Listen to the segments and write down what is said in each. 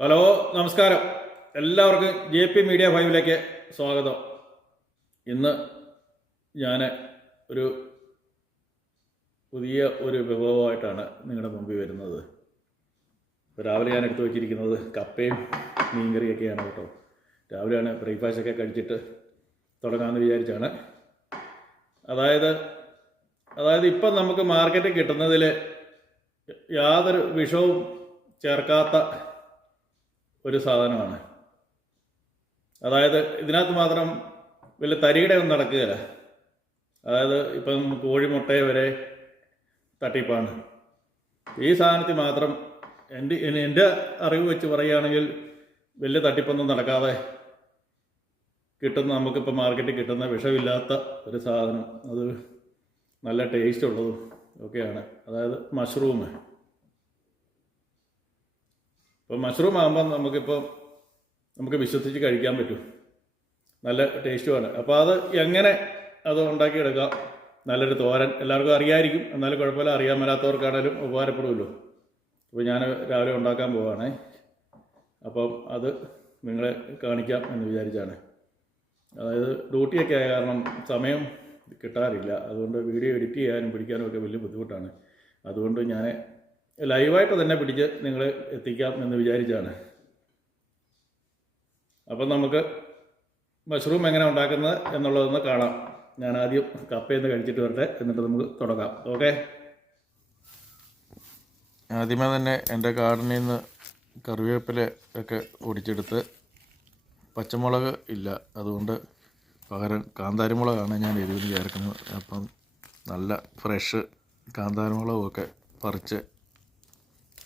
Hello നമസ്കാരം. എല്ലാവർക്കും J P media ഫൈവിലേക്ക് സ്വാഗതം. ഇന്ന് ഞാൻ ഒരു പുതിയ ഒരു വിഭവമായിട്ടാണ് നിങ്ങളുടെ മുമ്പിൽ വരുന്നത്. രാവിലെ ഞാൻ എടുത്തു വച്ചിരിക്കുന്നത് കപ്പയും മീൻകറിയൊക്കെയാണ് കേട്ടോ. രാവിലെയാണ് ബ്രേക്ക്ഫാസ്റ്റ് ഒക്കെ കഴിച്ചിട്ട് തുടങ്ങാമെന്ന് വിചാരിച്ചാണ്. അതായത് അതായത് ഇപ്പം നമുക്ക് മാർക്കറ്റിൽ കിട്ടുന്നതിൽ യാതൊരു വിഷവും ചേർക്കാത്ത ഒരു സാധനമാണ്. അതായത് ഇതിനകത്ത് മാത്രം വലിയ തരിയുടെ ഒന്നും നടക്കുകയില്ല. അതായത് ഇപ്പം കോഴിമുട്ട വരെ തട്ടിപ്പാണ്. ഈ സാധനത്തിൽ മാത്രം എന്റെ എന്റെ അറിവ് വെച്ച് പറയുകയാണെങ്കിൽ വലിയ തട്ടിപ്പൊന്നും നടക്കാതെ കിട്ടുന്ന നമുക്കിപ്പോൾ മാർക്കറ്റിൽ കിട്ടുന്ന വിഷമില്ലാത്ത ഒരു സാധനം. അത് നല്ല ടേസ്റ്റ് ഉള്ളതും ഒക്കെയാണ്. അതായത് മഷ്റൂം. ഇപ്പോൾ മഷ്റൂം ആകുമ്പം നമുക്കിപ്പോൾ നമുക്ക് വിശ്വസിച്ച് കഴിക്കാൻ പറ്റും. നല്ല ടേസ്റ്റുമാണ് അപ്പോൾ അത് എങ്ങനെ അത് ഉണ്ടാക്കിയെടുക്കാം? നല്ലൊരു തോരൻ. എല്ലാവർക്കും അറിയായിരിക്കും. എന്നാലും കുഴപ്പമില്ല. അറിയാൻ മേലാത്തവർക്കാണേലും ഉപകാരപ്പെടുമല്ലോ. അപ്പോൾ ഞാൻ രാവിലെ ഉണ്ടാക്കാൻ പോവാണ്. അപ്പം അത് നിങ്ങളെ കാണിക്കാം എന്ന് വിചാരിച്ചാണ്. അതായത് ഡ്യൂട്ടിയൊക്കെ ആയ കാരണം സമയം കിട്ടാറില്ല. അതുകൊണ്ട് വീഡിയോ എഡിറ്റ് ചെയ്യാനും പിടിക്കാനും ഒക്കെ വലിയ ബുദ്ധിമുട്ടാണ്. അതുകൊണ്ട് ഞാൻ ലൈവായിട്ട് തന്നെ പിടിച്ച് നിങ്ങൾ എത്തിക്കാം എന്ന് വിചാരിച്ചാണ്. അപ്പം നമുക്ക് മഷ്റൂം എങ്ങനെ ഉണ്ടാക്കുന്നത് എന്നുള്ളതൊന്ന് കാണാം. ഞാൻ ആദ്യം കപ്പയെന്ന് കഴിച്ചിട്ട് വരട്ടെ എന്നിട്ട് നമുക്ക് തുടങ്ങാം. ഓക്കെ? ആദ്യമേ തന്നെ എന്റെ ഗാർഡനിൽ നിന്ന് കറിവേപ്പില ഒക്കെ ഒടിച്ചെടുത്ത് പച്ചമുളക് ഇല്ല. അതുകൊണ്ട് പകരം കാന്താരിമുളകാണ് ഞാൻ എരിവിന് ചേർക്കുന്നത് അപ്പം നല്ല ഫ്രഷ് കാന്താരിമുളകൊക്കെ പറിച്ച്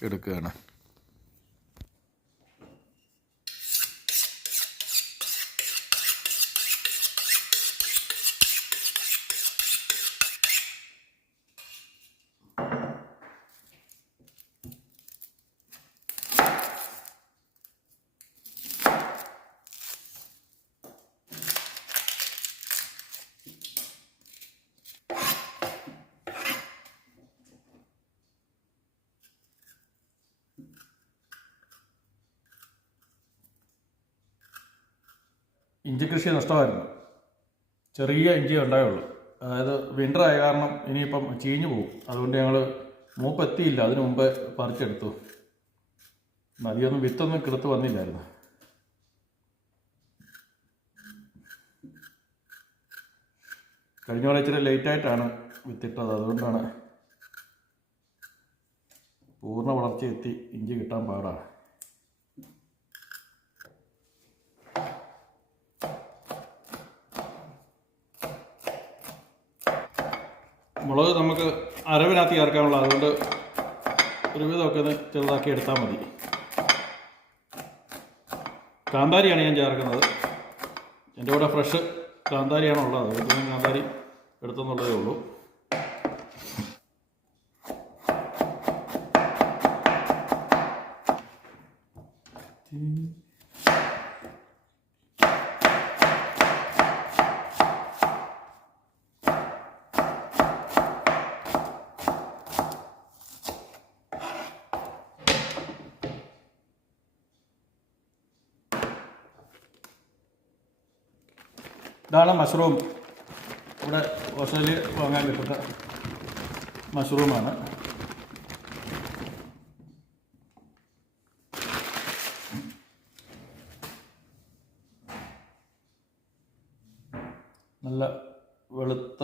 എടുക്കുകയാണ്. ഇഞ്ചി കൃഷി നഷ്ടമായിരുന്നു. ചെറിയ ഇഞ്ചി ഉണ്ടായുള്ളൂ. അതായത് വിന്റർ ആയ കാരണം ഇനിയിപ്പം ചീഞ്ഞു പോകും. അതുകൊണ്ട് ഞങ്ങൾ മൂപ്പെത്തിയില്ല. അതിനു മുമ്പേ പറിച്ചെടുത്തു. നദിയൊന്നും വിത്തൊന്നും കിടത്ത് വന്നില്ലായിരുന്നു. കഴിഞ്ഞ ഇച്ചിരി ലേറ്റായിട്ടാണ് വിത്തിട്ടത്. അതുകൊണ്ടാണ് പൂർണ വളർച്ച എത്തി ഇഞ്ചി കിട്ടാൻ പാടാണ് മുളക് നമുക്ക് അരവിനകത്ത് ചേർക്കാനുള്ള അതുകൊണ്ട് ഒരുവിധമൊക്കെ ഒന്ന് ചെറുതാക്കി എടുത്താൽ മതി. കാന്താരിയാണ് ഞാൻ ചേർക്കുന്നത്. എന്റെ കൂടെ ഫ്രഷ് കാന്താരിയാണ് ഉള്ളത് അതുകൊണ്ട് ഞാൻ കാന്താരി എടുത്തെന്നുള്ളതേ ഉള്ളൂ. ഇതാണ് മഷ്റൂം. ഇവിടെ ഓസ്ട്രേലിയ വാങ്ങാൻ കിട്ടുന്ന മഷ്റൂമാണ്. നല്ല വെളുത്ത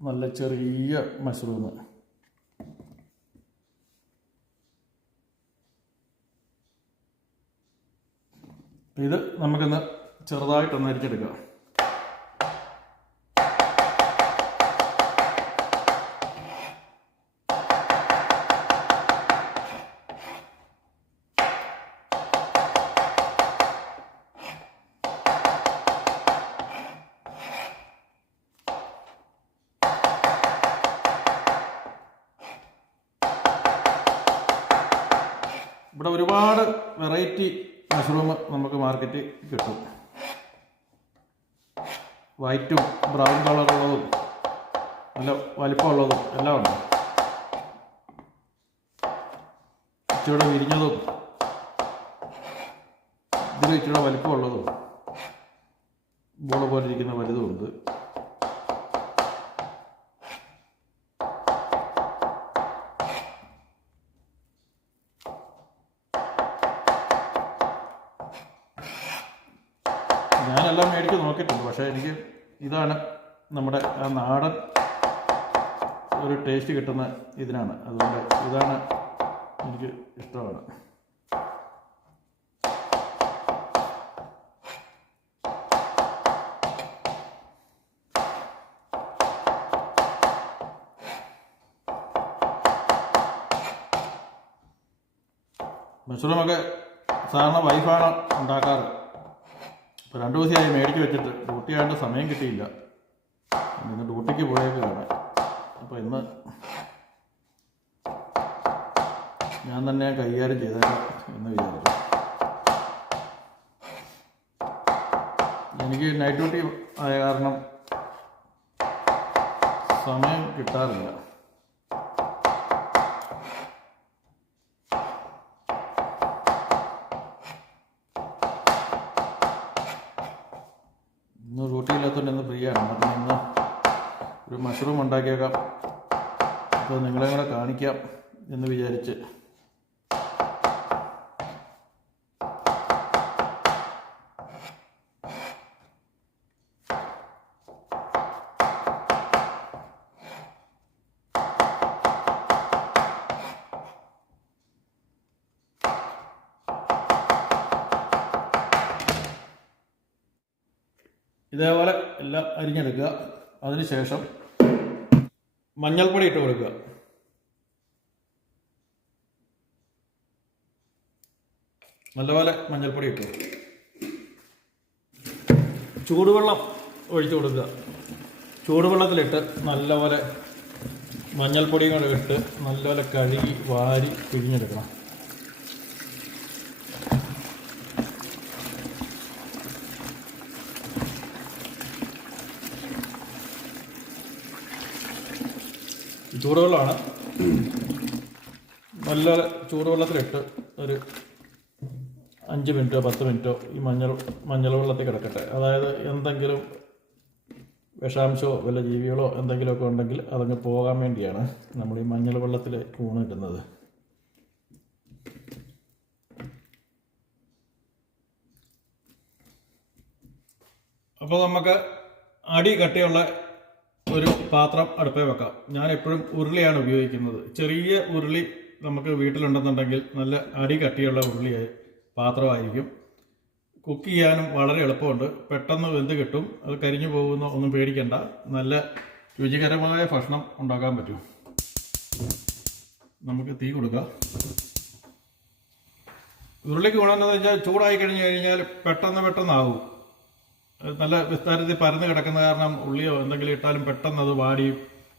നല്ല ചെറിയ മഷ്റൂം. ഇത് നമുക്കൊന്ന് ചെറുതായിട്ടൊന്ന് അരിച്ചെടുക്കാം. ഒരുപാട് വെറൈറ്റി മഷ്റൂം നമുക്ക് മാർക്കറ്റിൽ കിട്ടും. വൈറ്റും ബ്രൗൺ കളറുള്ളതും നല്ല വലിപ്പമുള്ളതും എല്ലാം ഉണ്ട്. ഇച്ചിരി വിരിഞ്ഞതും ഇതിൽ ഇച്ചിരി വലിപ്പമുള്ളതും. ബോൾ പോലെ ഇരിക്കുന്ന വലുതും ഉണ്ട്. പക്ഷേ എനിക്ക് ഇതാണ് നമ്മുടെ ആ നാടൻ ഒരു ടേസ്റ്റ് കിട്ടുന്ന ഇതിനാണ്. അതുകൊണ്ട് ഇതാണ് എനിക്ക് ഇഷ്ടമാണ്. മഷ്റൂമൊക്കെ സാധാരണ വൈഫാണ് ഉണ്ടാക്കാറ്. ഇപ്പോൾ രണ്ട് ദിവസമായി മേടിച്ച് വെച്ചിട്ട് ഡ്യൂട്ടി ആയതുകൊണ്ട് സമയം കിട്ടിയില്ല. ഇന്ന് ഡ്യൂട്ടിക്ക് പോയേക്കാണ് അപ്പോൾ ഇന്ന് ഞാൻ തന്നെ കൈകാര്യം ചെയ്തേക്കാം എന്ന് വിചാരിച്ചു. എനിക്ക് നൈറ്റ് ഡ്യൂട്ടി ആയ കാരണം സമയം കിട്ടാറില്ല. ഇതേപോലെ എല്ലാം അരിഞ്ഞെടുക്കുക. അതിനുശേഷം മഞ്ഞൾപ്പൊടി ഇട്ട് കൊടുക്കുക. നല്ലപോലെ മഞ്ഞൾപ്പൊടി ഇട്ട് ചൂടുവെള്ളം ഒഴിച്ചു കൊടുക്കുക. ചൂടുവെള്ളത്തിലിട്ട് നല്ലപോലെ മഞ്ഞൾപ്പൊടിയും കൂടെ ഇട്ട് നല്ലപോലെ കഴുകി വാരി പിഴിഞ്ഞെടുക്കണം. ചൂടുവെള്ളമാണ്. നല്ല ചൂടുവെള്ളത്തിലിട്ട് ഒരു അഞ്ച് മിനിറ്റോ പത്ത് മിനിറ്റോ ഈ മഞ്ഞൾ മഞ്ഞൾ വെള്ളത്തിൽ കിടക്കട്ടെ. അതായത് എന്തെങ്കിലും വിഷാംശമോ വല്ല ജീവികളോ എന്തെങ്കിലുമൊക്കെ ഉണ്ടെങ്കിൽ അതങ്ങ് പോകാൻ വേണ്ടിയാണ് നമ്മൾ ഈ മഞ്ഞൾ വെള്ളത്തിൽ കൂണിടുന്നത് അപ്പോൾ നമുക്ക് അടി കട്ടിയുള്ള ഒരു പാത്രം അടുപ്പേ വെക്കാം. ഞാൻ എപ്പോഴും ഉരുളിയാണ് ഉപയോഗിക്കുന്നത്. ചെറിയ ഉരുളി നമുക്ക് വീട്ടിലുണ്ടെന്നുണ്ടെങ്കിൽ നല്ല അടി കട്ടിയുള്ള ഉരുളി പാത്രമായിരിക്കും. കുക്ക് ചെയ്യാനും വളരെ എളുപ്പമുണ്ട്. പെട്ടെന്ന് വെന്ത് കിട്ടും. അത് കരിഞ്ഞു പോകുന്ന ഒന്നും പേടിക്കണ്ട. നല്ല രുചികരമായ ഭക്ഷണം ഉണ്ടാക്കാൻ പറ്റും. നമുക്ക് തീ കൊടുക്കാം. ഉരുളിക്ക് ഗുണമെന്ന് വെച്ചാൽ ചൂടായി കഴിഞ്ഞു കഴിഞ്ഞാൽ പെട്ടെന്ന് പെട്ടെന്നാവും. നല്ല വിസ്താരത്തിൽ പരന്ന് കിടക്കുന്ന കാരണം ഉള്ളിയോ എന്തെങ്കിലും ഇട്ടാലും പെട്ടെന്ന് അത് വാടി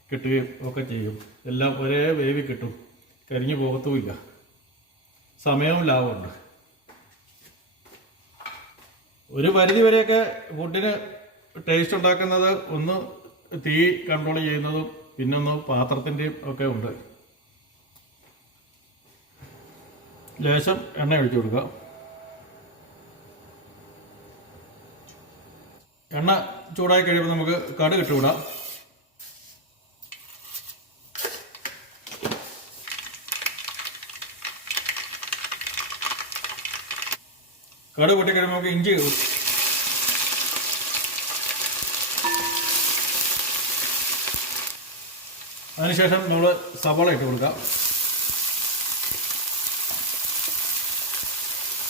കിട്ടുകയും ഒക്കെ ചെയ്യും. എല്ലാം ഒരേ വേവി കിട്ടും. കരിഞ്ഞു പോകത്തുമില്ല. സമയവും ലാഭമുണ്ട്. ഒരു പരിധി വരെയൊക്കെ ഫുഡിന് ടേസ്റ്റ് ഉണ്ടാക്കുന്നത് ഒന്ന് തീ കൺട്രോൾ ചെയ്യുന്നതും പിന്നൊന്ന് പാത്രത്തിന്റെയും ഒക്കെ ഉണ്ട്. ലേശം എണ്ണ ഒഴിച്ചു കൊടുക്കുക. എണ്ണ ചൂടായി കഴിയുമ്പോൾ നമുക്ക് കടുക് ഇട്ട് വിടാം കടുക് പൊട്ടി കഴിയുമ്പോൾ നമുക്ക് ഇഞ്ചി. അതിനുശേഷം നമ്മൾ സവാള ഇട്ട് കൊടുക്കാം.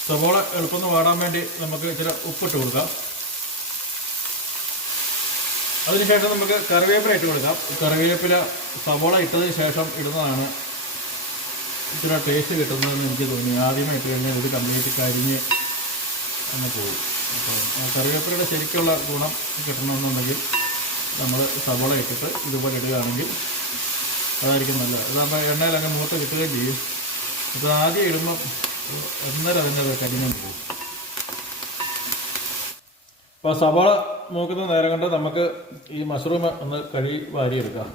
സവാള എളുപ്പം വാടാൻ വേണ്ടി നമുക്ക് ഇച്ചിരി ഉപ്പിട്ട് കൊടുക്കാം. അതിനുശേഷം നമുക്ക് കറിവേപ്പില ഇട്ട് കൊടുക്കാം. കറിവേപ്പില സവോള ഇട്ടതിന് ശേഷം ഇടുന്നതാണ് ഇത്ര ടേസ്റ്റ് കിട്ടുന്നതെന്ന് എനിക്ക് തോന്നി. ആദ്യമേ ഇട്ട് കഴിഞ്ഞാൽ ഇത് കംപ്ലീറ്റ് കരിഞ്ഞ് അങ്ങ് പോകും. അപ്പോൾ ആ കറിവേപ്പിലയുടെ ശരിക്കുള്ള ഗുണം കിട്ടണമെന്നുണ്ടെങ്കിൽ നമ്മൾ സവോള ഇട്ടിട്ട് ഇതുപോലെ ഇടുകയാണെങ്കിൽ അതായിരിക്കും നല്ലത്. അതാകുമ്പോൾ എണ്ണയിൽ അങ്ങ് മൂത്ത് കിട്ടുകയും ചെയ്യും. ഇത് ആദ്യം ഇടുമ്പം അന്നേരം അതിന്റെ കരിഞ്ഞു പോകും. അപ്പോൾ സവാള മൂക്കുന്ന നേരം കൊണ്ട് നമുക്ക് ഈ മഷ്റൂം ഒന്ന് കഴുകി വാരിയെടുക്കാം.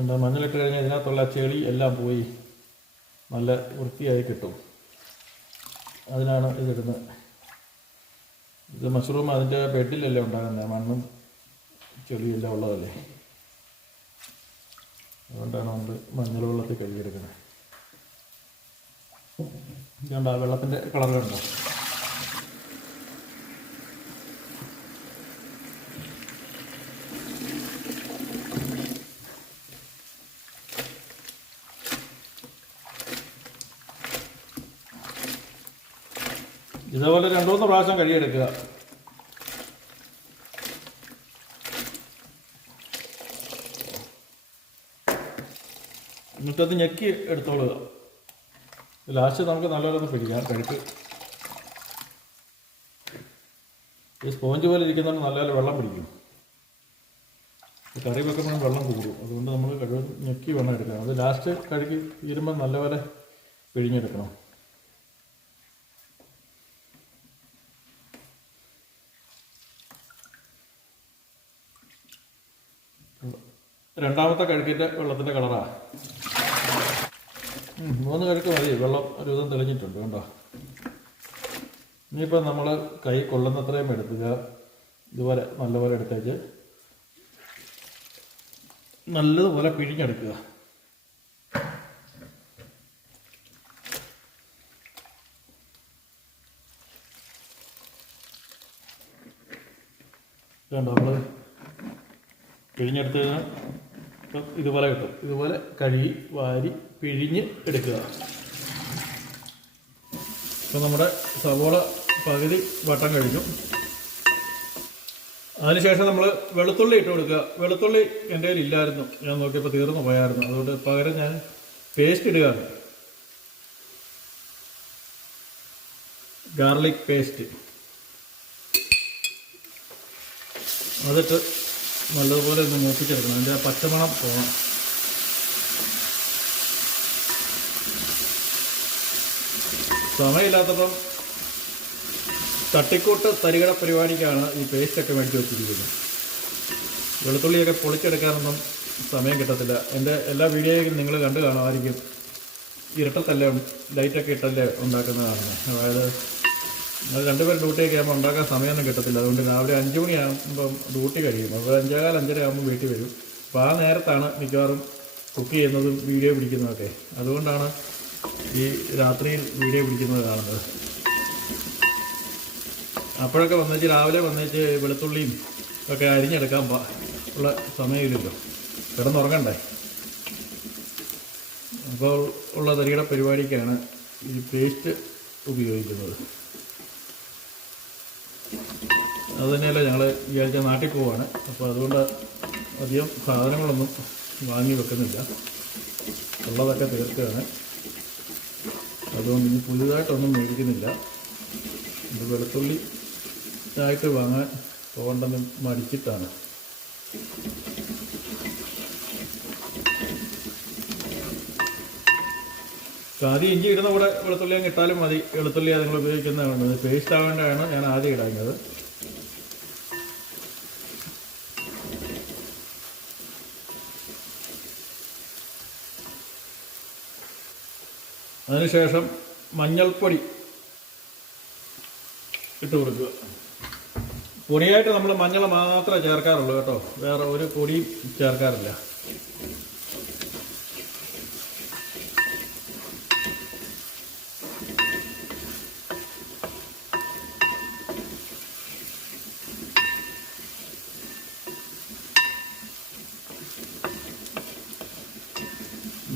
എന്താ മഞ്ഞളിട്ട് കഴിഞ്ഞാൽ ഇതിനകത്തുള്ള ചെളി എല്ലാം പോയി. നല്ല വൃത്തിയായി കിട്ടും. അതിനാണ് ഇതിടുന്നത് ഇത് മഷ്റൂം അതിന്റെ ബെഡിലല്ലേ ഉണ്ടാകുന്നത് മണ്ണും ചെളിയെല്ലാം ഉള്ളതല്ലേ? അതുകൊണ്ടാണ് നമ്മൾ മഞ്ഞൾ വെള്ളത്തിൽ കഴുകിയെടുക്കുന്നത്. ഇതുണ്ടോ? വെള്ളത്തിന്റെ കളറുണ്ടോ? ഇതേപോലെ രണ്ടു മൂന്ന് പ്രാവശ്യം കഴുകിയെടുക്കുക. എന്നിട്ടത് ഞെക്കി എടുത്തോളുക ലാസ്റ്റ് നമുക്ക് നല്ലപോലെ പിടിക്കാം. കഴുക്ക് ഈ സ്പോഞ്ച് പോലെ ഇരിക്കുന്നതുകൊണ്ട് നല്ലപോലെ വെള്ളം പിടിക്കും. കറി വെക്കുമ്പോഴും വെള്ളം കൂടും. അതുകൊണ്ട് നമ്മൾ കഴുകി ഞെക്കി വേണം എടുക്കണം. അത് ലാസ്റ്റ് കഴുകി തീരുമ്പോൾ നല്ലപോലെ പിഴിഞ്ഞെടുക്കണം. രണ്ടാമത്തെ കഴുക്കിന്റെ വെള്ളത്തിന്റെ കളറാണ് മൂന്ന് കഴുക്ക് മതി. വെള്ളം ഒരു വിധം തെളിഞ്ഞിട്ടുണ്ട് കണ്ടോ? ഇനിയിപ്പോൾ നമ്മൾ കൈ കൊള്ളുന്നത്രയും എടുക്കുക. ഇതുപോലെ നല്ലപോലെ എടുത്തേച്ച് നല്ലതുപോലെ പിഴിഞ്ഞെടുക്കുക. കണ്ടോ നമ്മൾ പിഴിഞ്ഞെടുത്തതിന് ഇതുപോലെ കിട്ടും. ഇതുപോലെ കഴുകി വാരി പിഴിഞ്ഞ് എടുക്കുക. ഇപ്പം നമ്മുടെ സവോള പകുതി വട്ടം കഴിഞ്ഞു. അതിനുശേഷം നമ്മൾ വെളുത്തുള്ളി ഇട്ട് കൊടുക്കുക. വെളുത്തുള്ളി എന്റെ കയ്യിൽ ഇല്ലായിരുന്നു. ഞാൻ നോക്കിയപ്പോൾ തീർന്നു പോയായിരുന്നു. അതുകൊണ്ട് പകരം ഞാൻ പേസ്റ്റ് ഇടുകയാണ്. ഗാർലിക് പേസ്റ്റ് അതിട്ട് നല്ലതുപോലെ ഒന്ന് മൂപ്പിച്ചെടുക്കണം. അതിന്റെ പച്ചമണം പോകണം സമയമില്ലാത്തപ്പം തട്ടിക്കൂട്ട് തരികട പരിപാടിക്കാണ് ഈ പേസ്റ്റൊക്കെ മേടിച്ച് വെച്ചിരിക്കുന്നത്. വെളുത്തുള്ളിയൊക്കെ പൊളിച്ചെടുക്കാനൊന്നും സമയം കിട്ടത്തില്ല. എന്റെ എല്ലാ വീഡിയോയിലും നിങ്ങൾ കണ്ടു കാണുമായിരിക്കും. ഇരട്ടത്തല്ലേ ലൈറ്റൊക്കെ ഇട്ടല്ലേ ഉണ്ടാക്കുന്നതാണ്. അതായത് അത് രണ്ടുപേരും ഡ്യൂട്ടിയൊക്കെ ആകുമ്പോൾ ഉണ്ടാക്കാൻ സമയമൊന്നും കിട്ടത്തില്ല. അതുകൊണ്ട് രാവിലെ അഞ്ച് മണിയാകുമ്പം ഡ്യൂട്ടി കഴിയും. അപ്പോൾ അഞ്ചേകാൽ അഞ്ചര ആകുമ്പോൾ വീട്ടിൽ വരും. അപ്പോൾ ആ നേരത്താണ് മിക്കവാറും കുക്ക് ചെയ്യുന്നതും വീഡിയോ പിടിക്കുന്നതൊക്കെ. അതുകൊണ്ടാണ് ഈ രാത്രിയിൽ വീഡിയോ പിടിക്കുന്നത് കാണുന്നത്. അപ്പോഴൊക്കെ വന്നേച്ച് രാവിലെ വന്നേച്ച് വെളുത്തുള്ളിയും ഒക്കെ അരിഞ്ഞെടുക്കാൻ ഉള്ള സമയമില്ലല്ലോ. കിടന്നുറങ്ങണ്ടേ? അപ്പോൾ ഉള്ള തരികയുടെ പരിപാടിക്കാണ് ഈ പേസ്റ്റ് ഉപയോഗിക്കുന്നത്. അത് തന്നെയല്ല ഞങ്ങൾ ആഴ്ച നാട്ടിൽ പോവാണ്. അപ്പോൾ അതുകൊണ്ട് അധികം സാധനങ്ങളൊന്നും വാങ്ങി വെക്കുന്നില്ല. ഉള്ളതൊക്കെ തീർക്കുകയാണ്. അതുകൊണ്ട് ഇനി പുതിയതായിട്ടൊന്നും മേടിക്കുന്നില്ല. ഇത് വെളുത്തുള്ളി ആയിട്ട് വാങ്ങാൻ പോകണ്ടെന്ന് മടിച്ചിട്ടാണ്. ആദ്യം ഇഞ്ചി ഇടുന്ന കൂടെ വെളുത്തുള്ളി അങ്ങ് മതി. വെളുത്തുള്ളി നിങ്ങൾ ഉപയോഗിക്കുന്നതാണ്. പേസ്റ്റ് ആവേണ്ടതാണ്. ഞാൻ ആദ്യം ഇടാഞ്ഞത്. അതിനുശേഷം മഞ്ഞൾപ്പൊടി ഇട്ട് കൊടുക്കുക. പൊടിയായിട്ട് നമ്മൾ മഞ്ഞൾ മാത്രമേ ചേർക്കാറുള്ളൂ കേട്ടോ. വേറെ ഒരു പൊടിയും ചേർക്കാറില്ല.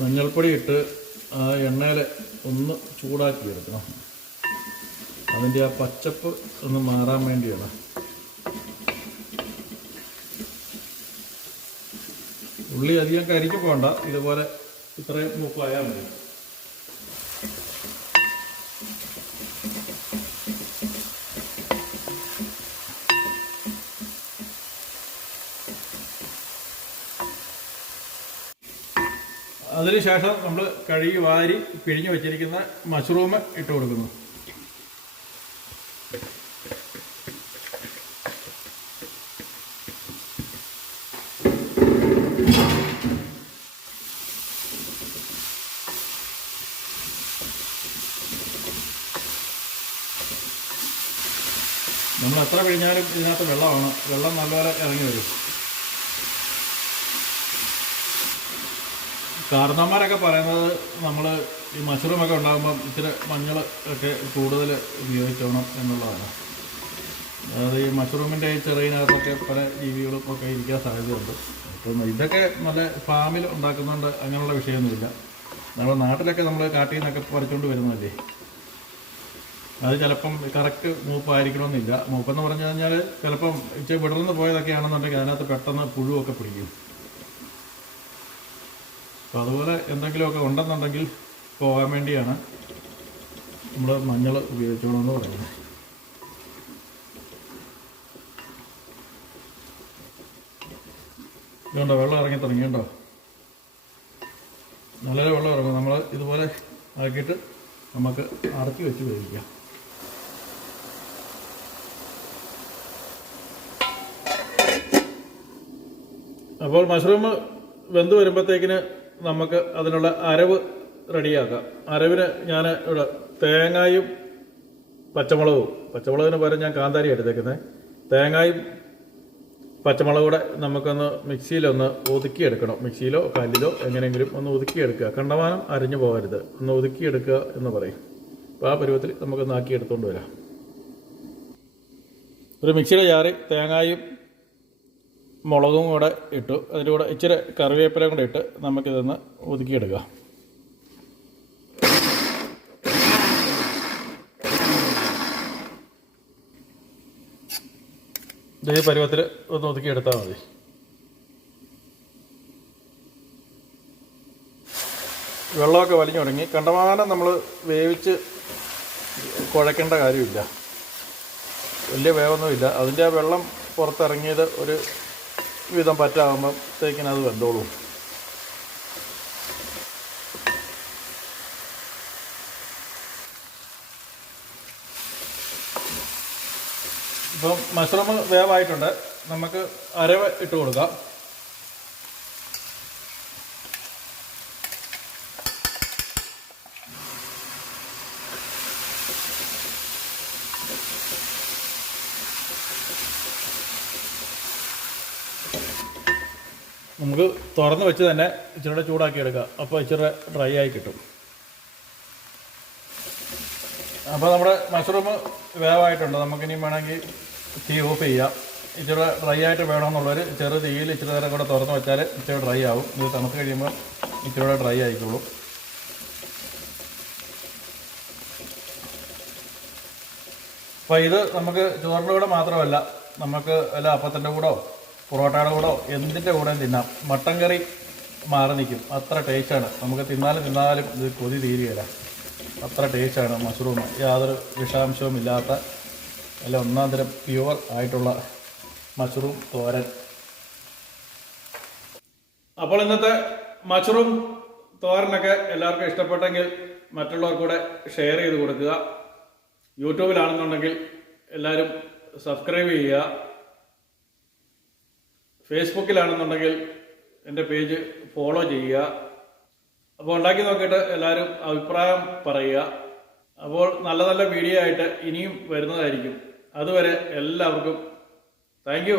മഞ്ഞൾപ്പൊടി ഇട്ട് ആ എണ്ണയിൽ ഒന്ന് ചൂടാക്കി എടുക്കണം. അതിന്റെ ആ പച്ചപ്പ് ഒന്ന് മാറാൻ വേണ്ടിയാണ്. ഉള്ളി അധികം കരിക്ക് പോകണ്ട ഇതുപോലെ ഇത്രയും മൂപ്പായാൽ മതി. ശേഷം നമ്മൾ കഴുകി വാരി പിഴിഞ്ഞു വെച്ചിരിക്കുന്ന മഷ്റൂം ഇട്ട് കൊടുക്കുന്നു. നമ്മൾ എത്ര പിഴിഞ്ഞാലും ഇതിനകത്ത് വെള്ളമാണ്. വെള്ളം നല്ലപോലെ ഇറങ്ങി വരും. കാരണന്മാരൊക്കെ പറയുന്നത് നമ്മൾ ഈ മഷ്റൂമൊക്കെ ഉണ്ടാകുമ്പോൾ ഇച്ചിരി മഞ്ഞൾ ഒക്കെ കൂടുതൽ ഉപയോഗിക്കണം എന്നുള്ളതാണ്. അതായത് ഈ മഷ്റൂമിന്റെ ഈ ചെറിയതിനകത്തൊക്കെ പല ജീവികളും ഒക്കെ ഇരിക്കാൻ സാധ്യതയുണ്ട്. അപ്പം ഇതൊക്കെ നല്ല ഫാമിൽ ഉണ്ടാക്കുന്നതുകൊണ്ട് അങ്ങനെയുള്ള വിഷയമൊന്നുമില്ല. നമ്മുടെ നാട്ടിലൊക്കെ നമ്മൾ കാട്ടിൽ നിന്നൊക്കെ പറിച്ചുകൊണ്ട് വരുന്നതല്ലേ? അത് ചിലപ്പം കറക്റ്റ് മൂപ്പായിരിക്കണമെന്നില്ല മൂപ്പെന്ന് പറഞ്ഞു കഴിഞ്ഞാൽ ചിലപ്പം ഇച്ചിരി വിടർന്ന് പോയതൊക്കെയാണെന്നുണ്ടെങ്കിൽ അതിനകത്ത് പെട്ടെന്ന് പുഴുവൊക്കെ പിടിക്കും. അപ്പോൾ അതുപോലെ എന്തെങ്കിലുമൊക്കെ ഉണ്ടെന്നുണ്ടെങ്കിൽ പോകാൻ വേണ്ടിയാണ് നമ്മൾ മഞ്ഞൾ ഉപയോഗിച്ചോണമെന്ന് പറയുന്നത്. ഇതുണ്ടോ? വെള്ളം ഇറങ്ങി തുടങ്ങിയുണ്ടോ നല്ല വെള്ളം ഇറങ്ങും. നമ്മൾ ഇതുപോലെ ആക്കിയിട്ട് നമുക്ക് അടക്കി വെച്ച് വേവിക്കാം. അപ്പോൾ മഷ്റൂം വെന്ത് വരുമ്പോഴത്തേക്കിന് നമുക്ക് അതിനുള്ള അരവ് റെഡിയാക്കാം. അരവിന് ഞാൻ ഇവിടെ തേങ്ങായും പച്ചമുളകും പച്ചമുളകിന് പകരം ഞാൻ കാന്താരി എടുത്തേക്കുന്നത് തേങ്ങായും പച്ചമുളക് കൂടെ നമുക്കൊന്ന് മിക്സിയിലൊന്ന് ഒതുക്കിയെടുക്കണം. മിക്സിയിലോ കല്ലിലോ എങ്ങനെയെങ്കിലും ഒന്ന് ഒതുക്കിയെടുക്കുക. കണ്ടമാനം അരിഞ്ഞു പോകരുത്. ഒന്ന് ഒതുക്കിയെടുക്കുക എന്ന് പറയും. അപ്പോൾ ആ പരുവത്തിൽ നമുക്കൊന്ന് ആക്കിയെടുത്തുകൊണ്ട് വരാം. ഒരു മിക്സിയുടെ ചാറി തേങ്ങായും മുളകും കൂടെ ഇട്ടു. അതിന്റെ കൂടെ ഇച്ചിരി കറിവേപ്പിലയും കൂടെ ഇട്ട് നമുക്കിതൊന്ന് ഒതുക്കിയെടുക്കാം. ഇതേ പരുവത്തിൽ ഒന്ന് ഒതുക്കിയെടുത്താൽ മതി. വെള്ളമൊക്കെ വലിഞ്ഞു തുടങ്ങി. കണ്ടമാനം നമ്മൾ വേവിച്ച് കുഴക്കേണ്ട കാര്യമില്ല. വലിയ വേവൊന്നുമില്ല. അതിന്റെ ആ വെള്ളം പുറത്തിറങ്ങിയത് ഒരു വിധം പറ്റാകുമ്പോഴത്തേക്കിന് അത് വെന്തോളും. ഇപ്പം മഷ്റൂം വേവായിട്ടുണ്ട്. നമുക്ക് അരവ് ഇട്ട് കൊടുക്കാം. നമുക്ക് തുറന്ന് വെച്ച് തന്നെ ഇച്ചിരി ചൂടാക്കി എടുക്കാം അപ്പോൾ ഇച്ചിരി ഡ്രൈ ആയി കിട്ടും. അപ്പോൾ നമ്മുടെ മഷ്റൂം വേവായിട്ടുണ്ട്. നമുക്കിനി വേണമെങ്കിൽ തീ ഓഫ് ചെയ്യാം. ഇച്ചിരി ഡ്രൈ ആയിട്ട് വേണമെന്നുള്ളവർ ചെറു തീയിൽ ഇച്ചിരി നേരം കൂടെ തുറന്ന് വെച്ചാൽ ഇച്ചിരി ഡ്രൈ ആവും. ഇത് തണുത്ത് കഴിയുമ്പോൾ ഇച്ചിരി കൂടെ ഡ്രൈ ആയിക്കോളും. അപ്പോൾ ഇത് നമുക്ക് ചോറിന്റെ കൂടെ മാത്രമല്ല നമുക്ക് വല്ല അപ്പത്തിന്റെ കൂടോ പൊറോട്ടയുടെ കൂടെ എന്തിന്റെ കൂടെയും തിന്നാം? മട്ടൻ കറി മാറി നിൽക്കും. അത്ര ടേസ്റ്റാണ് നമുക്ക് തിന്നാലും തിന്നാലും ഇത് കൊതി തീരുകയില്ല. അത്ര ടേസ്റ്റാണ് മഷ്റൂം. യാതൊരു വിഷാംശവും ഇല്ലാത്ത അല്ല ഒന്നാം തരം പ്യുവർ ആയിട്ടുള്ള മഷ്റൂം തോരൻ. അപ്പോൾ ഇന്നത്തെ മഷ്റൂം തോരനൊക്കെ എല്ലാവർക്കും ഇഷ്ടപ്പെട്ടെങ്കിൽ മറ്റുള്ളവർക്കൂടെ ഷെയർ ചെയ്ത് കൊടുക്കുക. യൂട്യൂബിലാണെന്നുണ്ടെങ്കിൽ എല്ലാവരും സബ്സ്ക്രൈബ് ചെയ്യുക. ഫേസ്ബുക്കിലാണെന്നുണ്ടെങ്കിൽ എന്റെ പേജ് ഫോളോ ചെയ്യുക. അപ്പോൾ ഉണ്ടാക്കി നോക്കിയിട്ട് എല്ലാവരും അഭിപ്രായം പറയുക. അപ്പോൾ നല്ല നല്ല വീഡിയോ ആയിട്ട് ഇനിയും വരുന്നതായിരിക്കും. അതുവരെ എല്ലാവർക്കും താങ്ക്